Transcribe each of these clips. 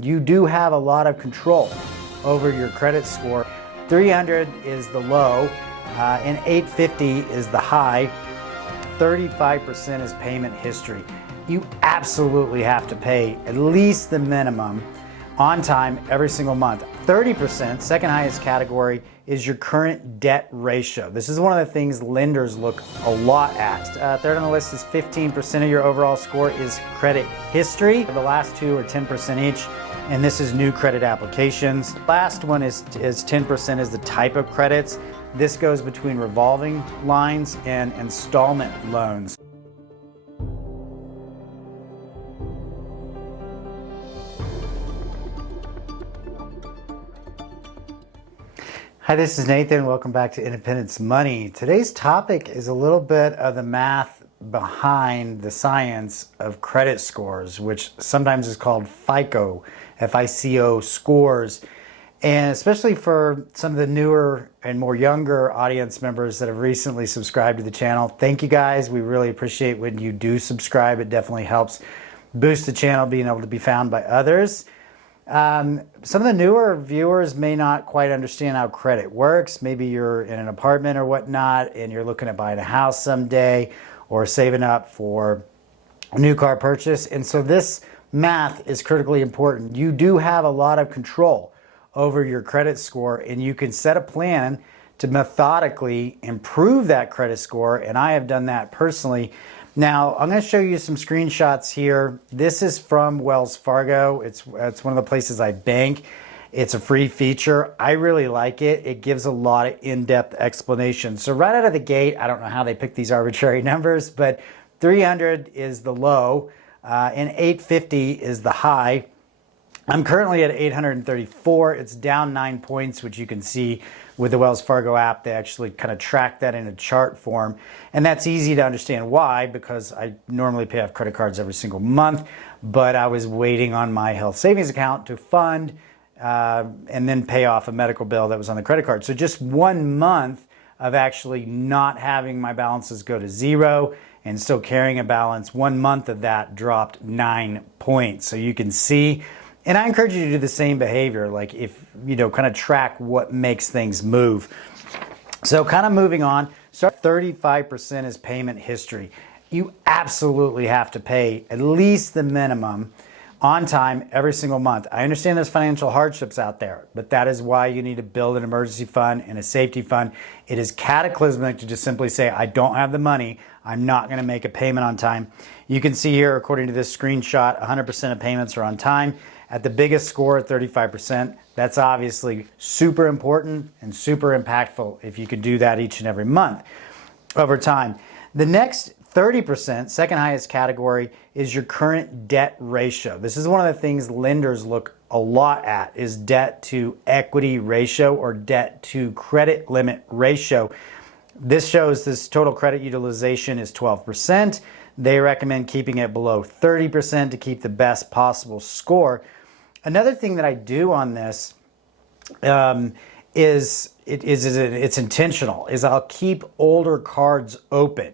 You do have a lot of control over your credit score. 300 is the low, and 850 is the high. 35% is payment history. You absolutely have to pay at least the minimum on time every single month. 30%, second highest category, is your current debt ratio. This is one of the things lenders look a lot at. Third on the list is 15% of your overall score is credit history. The last two are 10% each, and this is new credit applications. Last one is 10% is the type of credits. This goes between revolving lines and installment loans. Hi, this is Nathan. Welcome back to Independence Money. Today's topic is a little bit of the math behind the science of credit scores, which sometimes is called FICO, F-I-C-O scores. And especially for some of the newer and more younger audience members that have recently subscribed to the channel, thank you guys. We really appreciate when you do subscribe. It definitely helps boost the channel, being able to be found by others. Some of the newer viewers may not quite understand how credit works. Maybe you're in an apartment or whatnot, and you're looking at buying a house someday or saving up for a new car purchase. And so this math is critically important. You do have a lot of control over your credit score, and you can set a plan to methodically improve that credit score. And I have done that personally. Now, I'm going to show you some screenshots here. This is from Wells Fargo. It's one of the places I bank. It's a free feature. I really like it. It gives a lot of in-depth explanation. So right out of the gate, I don't know how they pick these arbitrary numbers, but 300 is the low, and 850 is the high. I'm currently at 834. It's down 9 points, which you can see with the Wells Fargo app. They actually kind of track that in a chart form. And that's easy to understand why, because I normally pay off credit cards every single month, but I was waiting on my health savings account to fund and then pay off a medical bill that was on the credit card. So just 1 month of actually not having my balances go to zero and still carrying a balance, 1 month of that dropped 9 points. So you can see. And I encourage you to do the same behavior, like if, kind of track what makes things move. So kind of moving on, 35% is payment history. You absolutely have to pay at least the minimum on time every single month. I understand there's financial hardships out there, but that is why you need to build an emergency fund and a safety fund. It is cataclysmic to just simply say, I don't have the money, I'm not going to make a payment on time. You can see here, according to this screenshot, 100% of payments are on time. At the biggest score at 35%, that's obviously super important and super impactful if you could do that each and every month over time. The next 30%, second highest category, is your current debt ratio. This is one of the things lenders look a lot at, is debt to equity ratio or debt to credit limit ratio. This shows this total credit utilization is 12%. They recommend keeping it below 30% to keep the best possible score. Another thing that I do on this it's intentional, is I'll keep older cards open.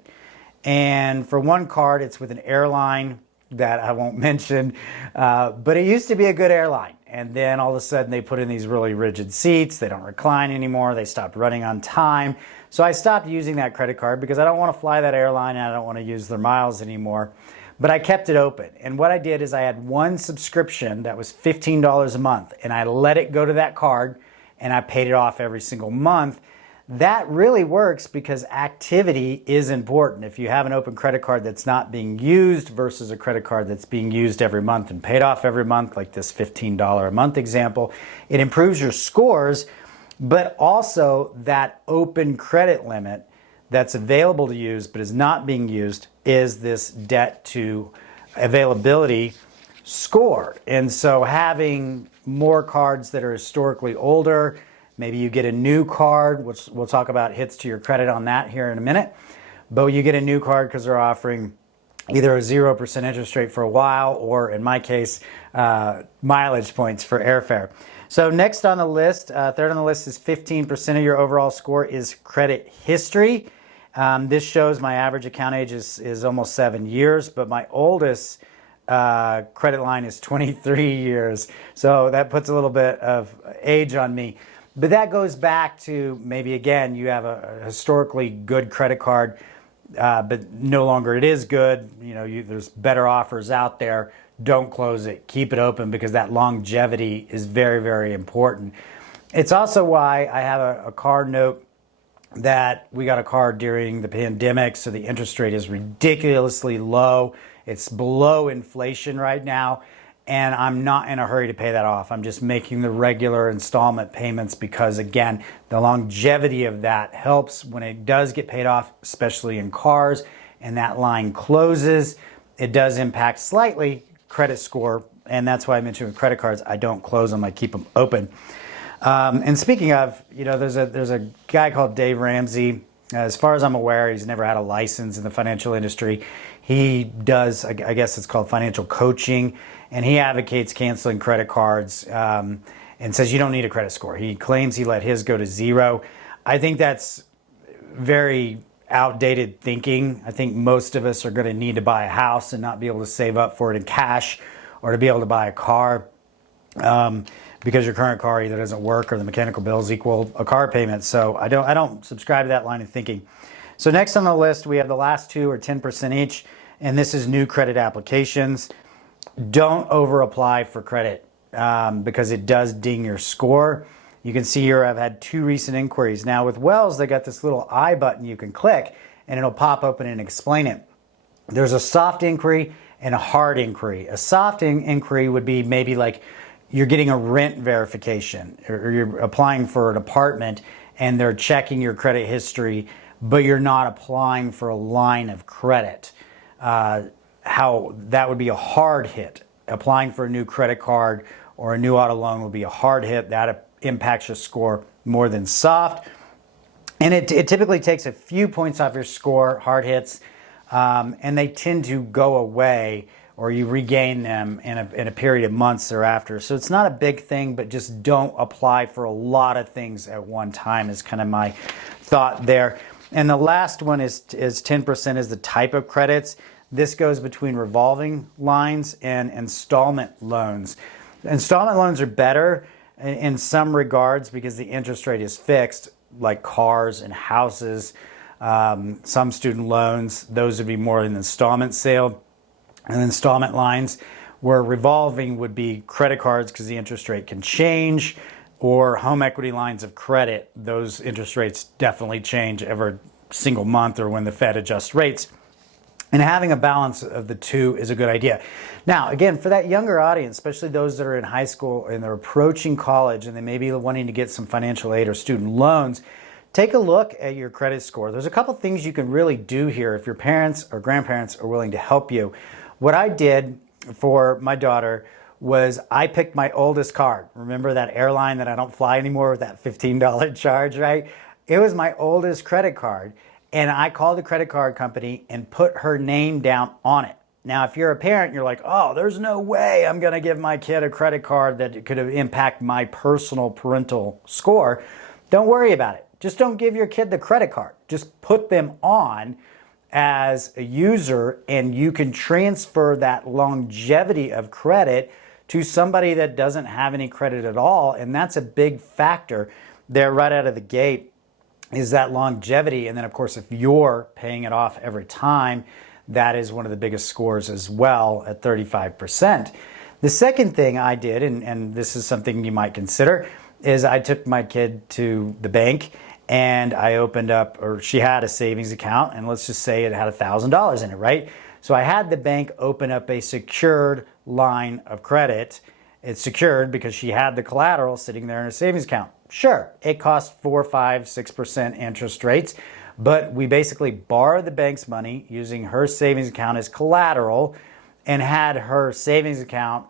And for one card, it's with an airline that I won't mention, but it used to be a good airline. And then all of a sudden they put in these really rigid seats. They don't recline anymore. They stopped running on time. So I stopped using that credit card because I don't want to fly that airline and I don't want to use their miles anymore. But I kept it open. And what I did is I had one subscription that was $15 a month, and I let it go to that card and I paid it off every single month. That really works because activity is important. If you have an open credit card that's not being used versus a credit card that's being used every month and paid off every month, like this $15 a month example, it improves your scores, but also that open credit limit that's available to use but is not being used is this debt to availability score. And so having more cards that are historically older, maybe you get a new card, which we'll talk about hits to your credit on that here in a minute, but you get a new card because they're offering either a 0% interest rate for a while, or in my case, mileage points for airfare. So next on the list, third on the list is 15% of your overall score is credit history. This shows my average account age is almost 7 years, but my oldest credit line is 23 years. So that puts a little bit of age on me. But that goes back to maybe, again, you have a historically good credit card, but no longer it is good. There's better offers out there. Don't close it. Keep it open, because that longevity is very, very important. It's also why I have a car note that we got a car during the pandemic, so the interest rate is ridiculously low. It's below inflation right now, and I'm not in a hurry to pay that off. I'm just making the regular installment payments because, again, the longevity of that helps when it does get paid off, especially in cars, and that line closes. It does impact slightly credit score, and that's why I mentioned with credit cards, I don't close them, I keep them open. And speaking of, there's a guy called Dave Ramsey. As far as I'm aware, he's never had a license in the financial industry. He does, I guess it's called financial coaching, and he advocates canceling credit cards and says you don't need a credit score. He claims he let his go to zero. I think that's very outdated thinking. I think most of us are going to need to buy a house and not be able to save up for it in cash, or to be able to buy a car. Because your current car either doesn't work or the mechanical bills equal a car payment. So I don't subscribe to that line of thinking. So next on the list, we have the last two are 10% each, and this is new credit applications. Don't over apply for credit because it does ding your score. You can see here I've had 2 recent inquiries. Now with Wells, they got this little I button you can click and it'll pop open and explain it. There's a soft inquiry and a hard inquiry. A soft inquiry would be maybe like you're getting a rent verification, or you're applying for an apartment and they're checking your credit history, but you're not applying for a line of credit. How that would be a hard hit. Applying for a new credit card or a new auto loan would be a hard hit. That impacts your score more than soft. And it typically takes a few points off your score, hard hits, and they tend to go away, or you regain them in a period of months thereafter. So it's not a big thing, but just don't apply for a lot of things at one time is kind of my thought there. And the last one is 10% is the type of credits. This goes between revolving lines and installment loans. Installment loans are better in some regards because the interest rate is fixed, like cars and houses. Some student loans, those would be more an installment sale. And installment lines, where revolving would be credit cards because the interest rate can change, or home equity lines of credit. Those interest rates definitely change every single month or when the Fed adjusts rates. And having a balance of the two is a good idea. Now, again, for that younger audience, especially those that are in high school and they're approaching college and they may be wanting to get some financial aid or student loans, take a look at your credit score. There's a couple things you can really do here if your parents or grandparents are willing to help you. What I did for my daughter was I picked my oldest card. Remember that airline that I don't fly anymore with that $15 charge, right? It was my oldest credit card, and I called the credit card company and put her name down on it. Now, if you're a parent, you're like, oh, there's no way I'm going to give my kid a credit card that could impact my personal parental score. Don't worry about it. Just don't give your kid the credit card. Just put them on as a user, and you can transfer that longevity of credit to somebody that doesn't have any credit at all. And that's a big factor there right out of the gate, is that longevity. And then of course, if you're paying it off every time, that is one of the biggest scores as well at 35%. The second thing I did, and this is something you might consider, is I took my kid to the bank and I opened up, or she had a savings account, and let's just say it had $1,000 in it, right? So I had the bank open up a secured line of credit. It's secured because she had the collateral sitting there in a savings account. Sure, it cost 4%, 5%, 6% interest rates, but we basically borrowed the bank's money using her savings account as collateral and had her savings account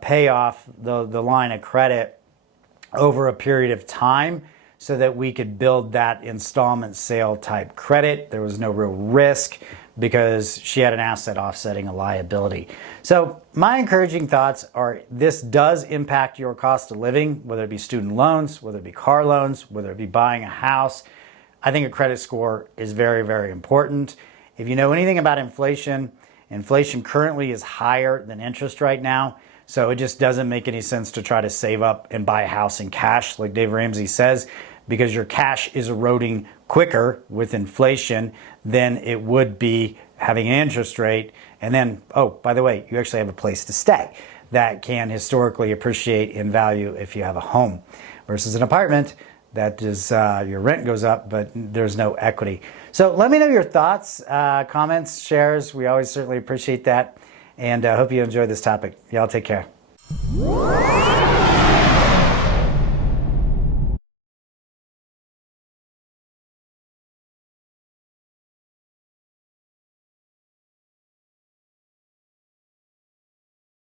pay off the line of credit over a period of time, so that we could build that installment sale type credit. There was no real risk because she had an asset offsetting a liability. So my encouraging thoughts are this does impact your cost of living, whether it be student loans, whether it be car loans, whether it be buying a house. I think a credit score is very, very important. If you know anything about inflation Inflation currently is higher than interest right now. So it just doesn't make any sense to try to save up and buy a house in cash, like Dave Ramsey says, because your cash is eroding quicker with inflation than it would be having an interest rate. And then, oh, by the way, you actually have a place to stay that can historically appreciate in value if you have a home versus an apartment that is your rent goes up, but there's no equity. So let me know your thoughts, comments, shares. We always certainly appreciate that. And I hope you enjoyed this topic. Y'all take care.